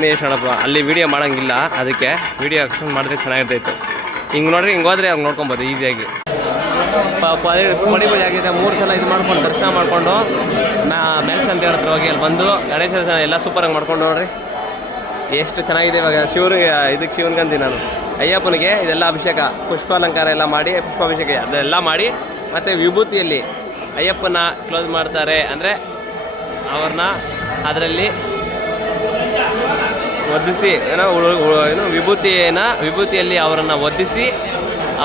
ಶರಣಪ್ಪ ಅಲ್ಲಿ ವೀಡಿಯೋ ಮಾಡೋಂಗಿಲ್ಲ, ಅದಕ್ಕೆ ವೀಡಿಯೋ ಎಕ್ಸ್ಪ್ಲೇನ್ ಮಾಡಿದ್ರೆ ಚೆನ್ನಾಗಿರ್ತಾಯಿತ್ತು. ಹಿಂಗೆ ನೋಡ್ರಿ, ಹಿಂಗೆ ಹೋದ್ರೆ ಅವ್ನು ನೋಡ್ಕೊಬೋದು ಈಸಿಯಾಗಿ. ಪಡಿ ಆಗಿದೆ 3 ಸಲ ಇದು ಮಾಡ್ಕೊಂಡು ದರ್ಶನ ಮಾಡಿಕೊಂಡು ಮೆಲ್ಸ್ ಅಂತ ಹೇಳಿದ್ರು ಹೋಗಿ ಅಲ್ಲಿ ಬಂದು ಗಣೇಶ ಎಲ್ಲ ಸೂಪರಾಗಿ ಮಾಡ್ಕೊಂಡು ನೋಡ್ರಿ ಎಷ್ಟು ಚೆನ್ನಾಗಿದೆ. ಇವಾಗ ಇದಕ್ಕೆ ಶಿವನ್ಗಂತಿ ನಾನು ಅಯ್ಯಪ್ಪನಿಗೆ ಇದೆಲ್ಲ ಅಭಿಷೇಕ, ಪುಷ್ಪಾಲಂಕಾರ ಎಲ್ಲ ಮಾಡಿ, ಪುಷ್ಪಾಭಿಷೇಕ ಅದೆಲ್ಲ ಮಾಡಿ, ಮತ್ತು ವಿಭೂತಿಯಲ್ಲಿ ಅಯ್ಯಪ್ಪನ ಕ್ಲೋಸ್ ಮಾಡ್ತಾರೆ. ಅಂದರೆ ಅವ್ರನ್ನ ಅದರಲ್ಲಿ ಒದ್ದಿಸಿ ಏನು ವಿಭೂತಿಯಲ್ಲಿ ಅವರನ್ನು ಒದ್ದಿಸಿ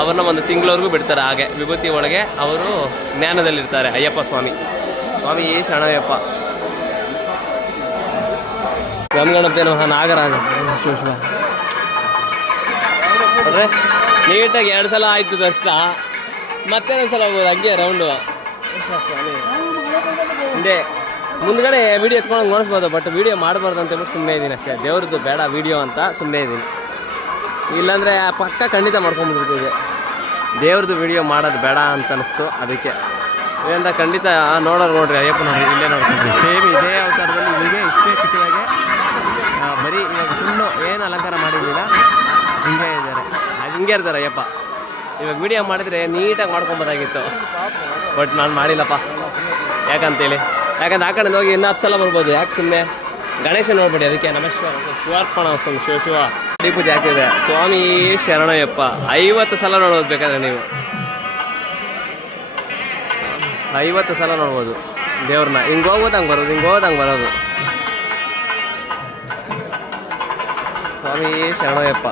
ಅವ್ರನ್ನ 1 ತಿಂಗಳವರೆಗೂ ಬಿಡ್ತಾರೆ. ಹಾಗೆ ವಿಭೂತಿ ಒಳಗೆ ಅವರು ಜ್ಞಾನದಲ್ಲಿರ್ತಾರೆ. ಅಯ್ಯಪ್ಪ ಸ್ವಾಮಿ ಶರಣಯ್ಯಪ್ಪ. ಗಮಗಣಪತಿ ನಮಃ. ನಾಗರಾಜ ಶಿವ ನೋಡ್ರೆ ನೀಟಾಗಿ 2 ಸಲ ಆಯ್ತು ದರ್ಶನ, ಮತ್ತೇನೊಂದು ಸಲ ಹೋಗ್ಬೋದು ಹಂಗೆ ರೌಂಡು. ಸ್ವಾಮಿ ಹಿಂದೆ ಮುಂದ್ಗಡೆ ವೀಡಿಯೋ ಎತ್ಕೊಂಡು ನೋಡಿಸ್ಬೋದು, ಬಟ್ ವೀಡಿಯೋ ಮಾಡಬಾರ್ದು ಅಂತ ಹೇಳ್ಬಿಟ್ಟು ಸುಮ್ಮನೆ ಇದ್ದೀನಿ ಅಷ್ಟೇ. ದೇವ್ರದ್ದು ಬೇಡ ವೀಡಿಯೋ ಅಂತ ಸುಮ್ಮನೆ ಇದ್ದೀನಿ. ಇಲ್ಲಾಂದರೆ ಪಕ್ಕ ಖಂಡಿತ ಮಾಡ್ಕೊಂಡ್ಬಿಡ್ತಿದ್ದೆ. ದೇವ್ರದ್ದು ವೀಡಿಯೋ ಮಾಡೋದು ಬೇಡ ಅಂತ ಅನಿಸ್ತು, ಅದಕ್ಕೆ ಇದರಿಂದ ಖಂಡಿತ ನೋಡೋರು ನೋಡ್ರಿ ಅಯ್ಯಪ್ಪ ನೋಡಿ ಇಲ್ಲೇ ನೋಡ್ಕೊಂಡ್ರಿ. ಸೇಮ್ ಇದೇ ಅವತಾರದಲ್ಲಿ ಹಿಂಗೆ ಇಷ್ಟೇ ಚಿಕ್ಕದಾಗೆ ಬರೀ ಇವಾಗ ಫುಲ್ಲು ಏನು ಅಲಂಕಾರ ಮಾಡಿರಲಿಲ್ಲ, ಹಿಂಗೆ ಇದ್ದಾರೆ, ಹಿಂಗೆ ಇರ್ತಾರೆ ಅಯ್ಯಪ್ಪ. ಇವಾಗ ವೀಡಿಯೋ ಮಾಡಿದರೆ ನೀಟಾಗಿ ಮಾಡ್ಕೊಬೋದಾಗಿತ್ತು, ಬಟ್ ನಾನು ಮಾಡಿಲ್ಲಪ್ಪ. ಯಾಕಂತೇಳಿ ಯಾಕಂದ್ರೆ ಆ ಕಡೆ ಹೋಗಿ ಇನ್ನೂ 10 ಸಲ ಬರ್ಬೋದು. ಯಾಕೆ ಸುಮ್ಮನೆ ಗಣೇಶ ನೋಡ್ಬೇಡಿ, ಅದಕ್ಕೆ ನಮಸ್ಕಾರ ಶಿವಾರ್ಪಣ ಶಿವ ಪೂಜೆ ಹಾಕಿದೆ. ಸ್ವಾಮಿ ಶರಣಯ್ಯಪ್ಪ 50 ಸಲ ನೋಡ್ಬೋದು ಬೇಕಾದ್ರೆ ನೀವು, 50 ಸಲ ನೋಡ್ಬೋದು ದೇವ್ರನ್ನ. ಹಿಂಗೆ ಹೋಗ್ಬೋದಂಗೆ ಬರೋದು. ಸ್ವಾಮಿ ಶರಣಯ್ಯಪ್ಪ.